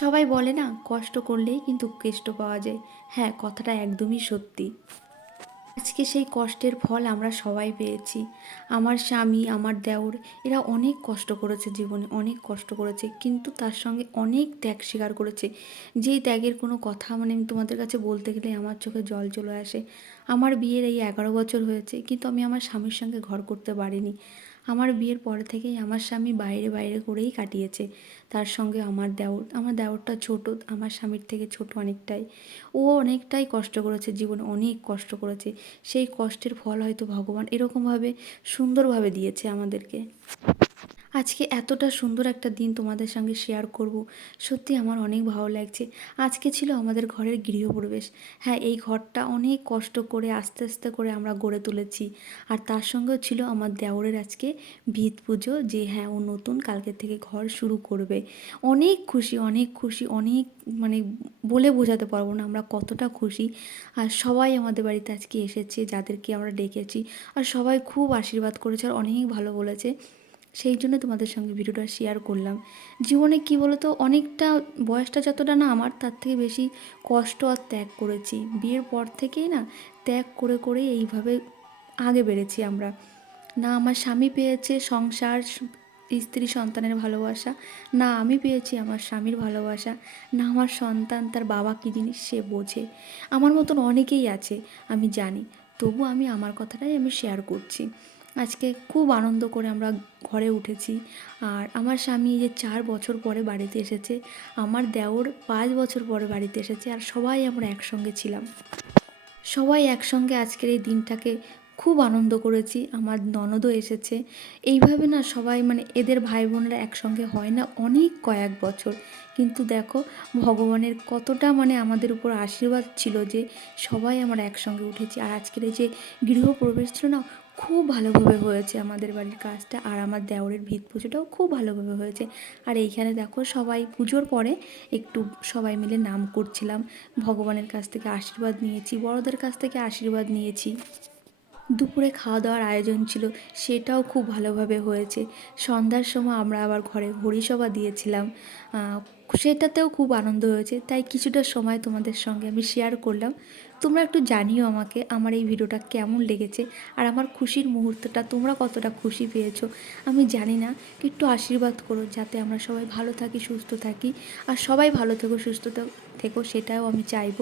সবাই বলে না কষ্ট করলেই কিন্তু কেষ্ট পাওয়া যায়। হ্যাঁ কথাটা একদমই সত্যি। আজকে সেই কষ্টের ফল আমরা সবাই পেয়েছি। আমার স্বামী, আমার দেওর, এরা অনেক কষ্ট করেছে জীবনে, অনেক কষ্ট করেছে, কিন্তু তার সঙ্গে অনেক ত্যাগ স্বীকার করেছে। যেই ত্যাগের কোনো কথা মানে আমি তোমাদের কাছে বলতে গেলে আমার চোখে জল চলে আসে। আমার বিয়ের এই এগারো বছর হয়েছে, কিন্তু আমি আমার স্বামীর সঙ্গে ঘর করতে পারিনি। আমার বিয়ের পর থেকেই আমার স্বামী বাইরে বাইরে করেই কাটিয়েছে। তার সঙ্গে আমার দেওর, আমার দেওরটা ছোট, আমার স্বামীর থেকে ছোট অনেকটাই। ও অনেকটাই কষ্ট করেছে, জীবনে অনেক কষ্ট করেছে। সেই কষ্টের ফল হয়তো ভগবান এরকমভাবে সুন্দরভাবে দিয়েছে আমাদেরকে। আজকে এতটা সুন্দর একটা দিন তোমাদের সঙ্গে শেয়ার করব। সত্যি আমার অনেক ভালো লাগছে। আজকে ছিল আমাদের ঘরের গৃহপ্রবেশ। হ্যাঁ এই ঘরটা অনেক কষ্ট করে, আস্তে আস্তে করে আমরা গড়ে তুলেছি। আর তার সঙ্গেও ছিল আমার দেওরের আজকে ভিত পুজো, যে হ্যাঁ ও নতুন কালকে থেকে ঘর শুরু করবে। অনেক খুশি অনেক খুশি, অনেক মানে বলে বোঝাতে পারব না আমরা কতটা খুশি। আর সবাই আমাদের বাড়িতে আজকে এসেছে, যাদেরকে আমরা ডেকেছি। আর সবাই খুব আশীর্বাদ করেছে আর অনেক ভালো বলেছে। সেই জন্য তোমাদের সঙ্গে ভিডিওটা শেয়ার করলাম। জীবনে কি তো অনেকটা বয়সটা যতটা না আমার, তার থেকে বেশি কষ্ট আর ত্যাগ করেছি। বিয়ের পর থেকেই না, ত্যাগ করে করে এইভাবে আগে বেড়েছি আমরা। না আমার স্বামী পেয়েছে সংসার, স্ত্রী সন্তানের ভালোবাসা, না আমি পেয়েছি আমার স্বামীর ভালোবাসা, না আমার সন্তান তার বাবা কী জিনিস সে বোঝে। আমার মতন অনেকেই আছে, আমি জানি। তবু আমি আমার কথাটাই আমি শেয়ার করছি। আজকে খুব আনন্দ করে আমরা ঘরে উঠেছি। আর আমার স্বামী যে চার বছর পরে বাড়িতে এসেছে, আমার দেওর পাঁচ বছর পরে বাড়িতে এসেছে, আর সবাই আমরা একসঙ্গে ছিলাম। সবাই একসঙ্গে আজকের এই দিনটাকে খুব আনন্দ করেছি, আমার ননদও এসেছে। এইভাবে না সবাই মানে এদের ভাই বোনরা একসঙ্গে হয় না অনেক কয়েক বছর। কিন্তু দেখো, ভগবানের কতটা মানে আমাদের উপর আশীর্বাদ ছিল যে সবাই আমরা একসঙ্গে উঠেছি। আর আজকের এই যে গৃহপ্রবেশ ছিল না খুব ভালোভাবে হয়েছে আমাদের বাড়ির কাজটা আর আমার দেওরের ভিত পুজোটাও খুব ভালোভাবে হয়েছে। আর এইখানে দেখো সবাই পুজোর পরে একটু সবাই মিলে নাম করছিলাম। ভগবানের কাছ থেকে আশীর্বাদ নিয়েছি, বড়দের কাছ থেকে আশীর্বাদ নিয়েছি। দুপুরে খাওয়া দাওয়ার আয়োজন ছিল, সেটাও খুব ভালোভাবে হয়েছে। সন্ধ্যার সময় আমরা আবার ঘরে হরিসভা দিয়েছিলাম। সেটাতেও খুব আনন্দ হয়েছে, তাই কিছুটা সময় তোমাদের সঙ্গে আমি শেয়ার করলাম। তোমরা একটু জানিও আমাকে আমার এই ভিডিওটা কেমন লেগেছে আর আমার খুশির মুহূর্তটা তোমরা কতটা খুশি পেয়েছ। আমি জানি না, একটু আশীর্বাদ করো যাতে আমরা সবাই ভালো থাকি, সুস্থ থাকি। আর সবাই ভালো থেকো, সুস্থ থেকো, সেটাও আমি চাইব।